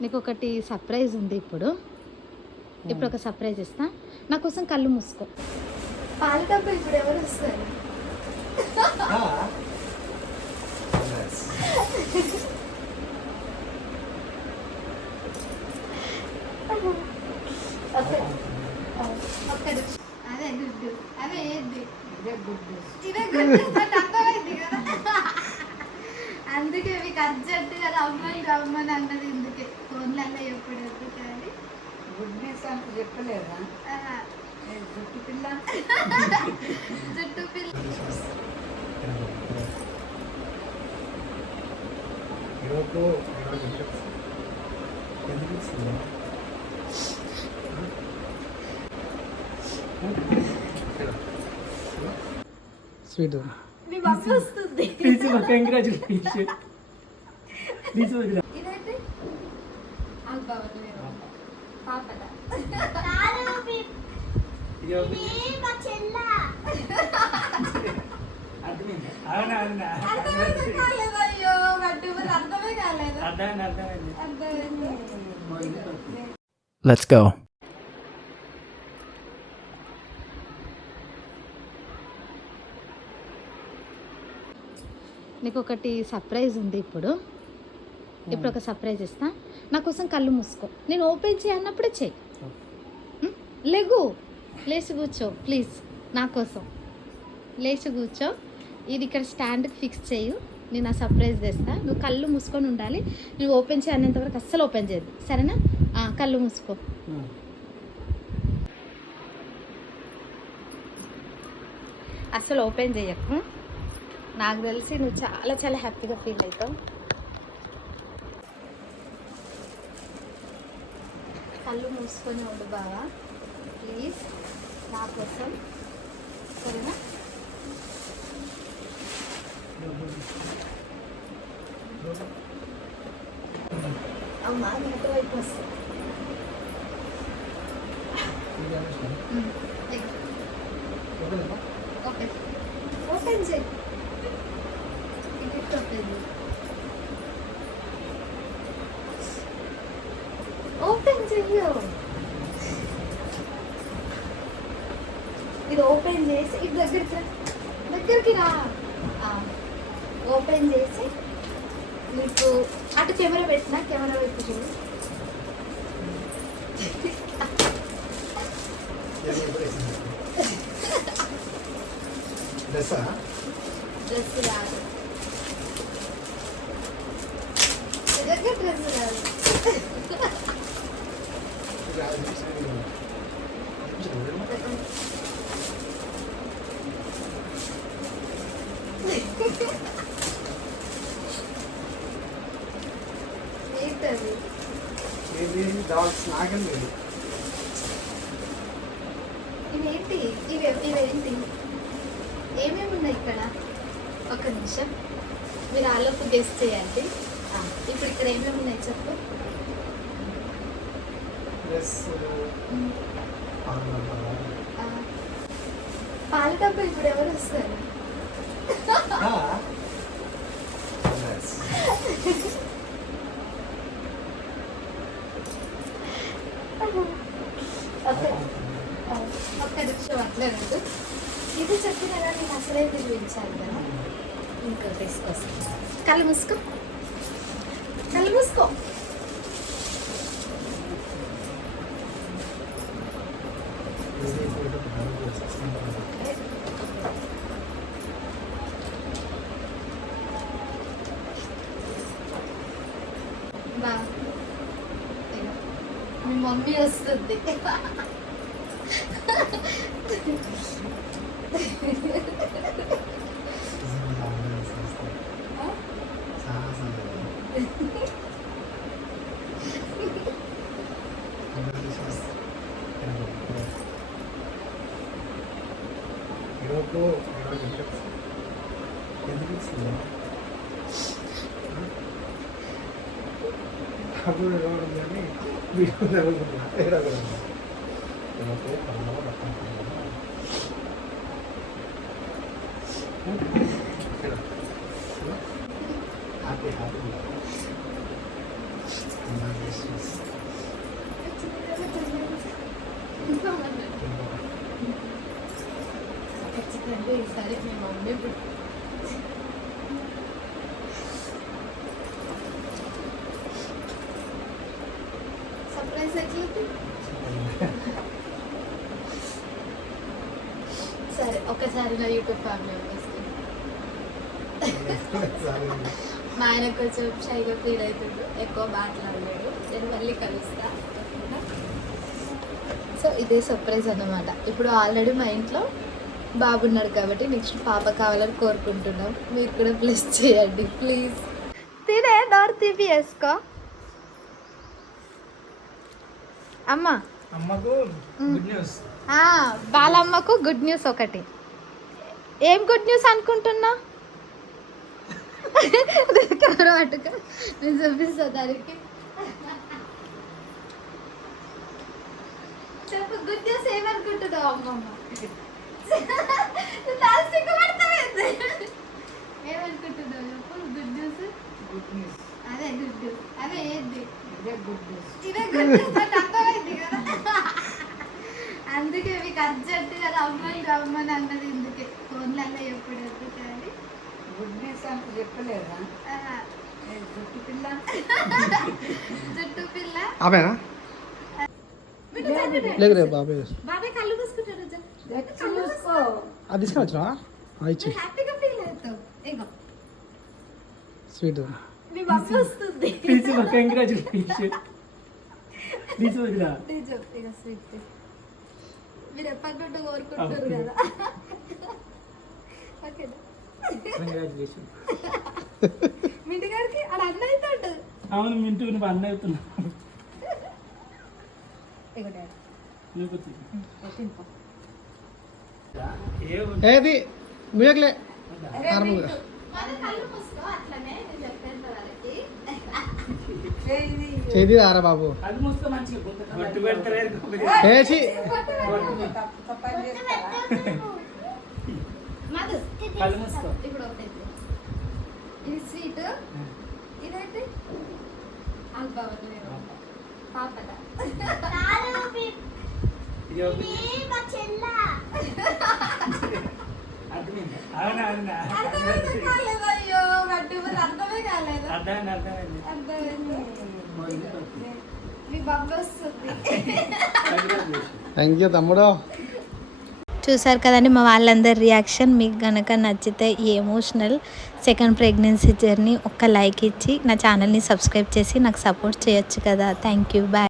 నీకు ఒకటి సర్ప్రైజ్ ఉంది ఇప్పుడు. ఇప్పుడు ఒక సర్ప్రైజ్ ఇస్తా. నా కోసం కళ్ళు మూసుకో. పాల డబ్బా ఇప్పుడు ఎవరు వస్తారు? అదే గుడ్డు, అదే ఏంది ఇదే గుడ్డు అర్థమైంది కదా. అందుకే మీకు అర్జెంటుగా రమ్మని అన్నది. ఇందుకే ఫోన్లలో ఎప్పుడు కానీ గుడ్నెస్ అంటే చెప్పలేదా? జుట్టు పిల్ల జుట్టు పిల్ల స్వీట్ మీ మమ్మీ వస్తుంది. కంగ్రాచులేషన్. ఇదైతే పాపదా అయ్యో అర్థమే కాలేదు. Let's go. నీకు ఒకటి సర్ప్రైజ్ ఉంది ఇప్పుడు. ఇప్పుడు ఒక సర్ప్రైజ్ ఇస్తా. నా కోసం కళ్ళు మూసుకో. నేను ఓపెన్ చేయన్నప్పుడే చెయ్యి. లేగు, లేచి కూర్చో ప్లీజ్. నా కోసం లేచి కూర్చో. ఇది ఇక్కడ స్టాండ్కి ఫిక్స్ చేయు. నేను ఆ సర్ప్రైజ్ తెస్తా. నువ్వు కళ్ళు మూసుకొని ఉండాలి. నువ్వు ఓపెన్ చేయనంత వరకు అస్సలు ఓపెన్ చేయద్దు, సరేనా? కళ్ళు మూసుకో. అస్సలు ఓపెన్ చేయకు. నాకు తెలిసి నువ్వు చాలా చాలా హ్యాపీగా ఫీల్ అవుతావు. కళ్ళు మూసుకొని ఉండు బావా ప్లీజ్, నా కోసం, సరేనా? అమ్మా నీకు వైపు వస్తా. ఓపెన్ చేయి. ఓపెన్ చెయ్యు. ఇది ఓపెన్ చేసి ఇటు దగ్గరికి రా. ఓపెన్ చేసి నీకు అటు కెమెరా పెట్టినా, కెమెరా వైపు చూడు. డ్రెస్ రాదు, దగ్గర డ్రెస్ రాదు. ఇవేంటి? ఇవేంటి? ఏమేమి ఉన్నాయి ఇక్కడ? ఒక నిమిషం, మీరు ఆలోపు గెస్ చేయండి. ఇప్పుడు ఇక్కడ ఏమేమి ఉన్నాయి చెప్పు. పాల డబ్బా ఇప్పుడు ఎవరు వస్తారు? ఒక్క నిమిషం అట్లేదు. ఇది చెప్పినా కానీ నేను అసలే చూపించాలి కదా. ఇంకో తీసుకొస్తాను. కళ్ళు మూసుకో, కళ్ళు మూసుకో. మీ మమ్మీ వస్తుంది. ఖచ్చితంగా ఈసారి మీ మమ్మీ సర్ప్రైజ్ ఎట్లయితే సరే ఒకసారి నా యూట్యూబ్ ఫ్యామిలీ మెంబర్స్కి మా ఆయన కొంచెం షైగా ఫీల్ అవుతుండు, ఎక్కువ మాట్లాడలేడు. నేను మళ్ళీ కలుస్తా. సో ఇదే సర్ప్రైజ్ అన్నమాట. ఇప్పుడు ఆల్రెడీ మా ఇంట్లో బాబు ఉన్నాడు కాబట్టి నెక్స్ట్ పాప కావాలని కోరుకుంటున్నాం. మీరు కూడా బ్లెస్ చేయండి ప్లీజ్. తినే డోర్ తీపి వేసుకో అమ్మ. అమ్మకు గుడ్ న్యూస్. బాలమ్మకు గుడ్ న్యూస్ ఒకటి. ఏం గుడ్ న్యూస్ అనుకుంటున్నా? పట్టుకో, నేను చూపిస్తా దానికి. చెప్పు గుడ్ న్యూస్ ఏమనుకుంటున్నావు అమ్మమ్మ? ఏమనుకుంటున్నావు చెప్పు గుడ్ న్యూస్. Good news. అదే గుడ్ న్యూస్. అదే ఏంది? ఇదే గుడ్ న్యూస్. ఇదే గుడ్ న్యూస్ అంటే అర్థమైంది కదా. అందుకే మీకు అర్జెంటుగా రమ్మని అన్నది. ఇందుకే ఫోన్లలో ఎప్పుడు ఎందుకు కానీ గుడ్ న్యూస్ అంటే చెప్పలేదా? జుట్టు పిల్ల. జుట్టు పిల్ల. ఆమెనా? లేదు రే బాబాయ్. బాబాయ్ కళ్ళు మూసుకుంటాడు. చూసుకో. అది తీసుకొని ఇచ్చి హ్యాపీగా ఫీల్ అవుతావు. ఇగో స్వీట్. మీ మమ్మీ వస్తుంది. Please congratulation. ప్లీజ్ వదిలా. ఇక స్వీట్ మీరు ఎప్పటి నుండి కోరుకుంటారు కదా. ఓకేనా? కంగ్రాచులేషన్. మింటి గారికి అలా అన్న అవుతాడు. అవును మింటూ నువ్వు అన్న అవుతున్నా. ఏది ముయకలే చేది రారా బాబు. ఏసి తప్పని చేస్తారా? ఇప్పుడు ఒకటి ఇది స్వీట్, ఇదైతే పాపద. అయ్యో అర్థమే కాలేదు. మీ బాబు వస్తుంది. థ్యాంక్ యూ తమ్ముడు. చూసారు కదండి మా వాళ్ళందరి రియాక్షన్. మీకు కనుక నచ్చితే ఈ ఎమోషనల్ సెకండ్ ప్రెగ్నెన్సీ జర్నీ ఒక్క లైక్ ఇచ్చి నా ఛానల్ని సబ్స్క్రైబ్ చేసి నాకు సపోర్ట్ చేయొచ్చు కదా. Thank you. బాయ్.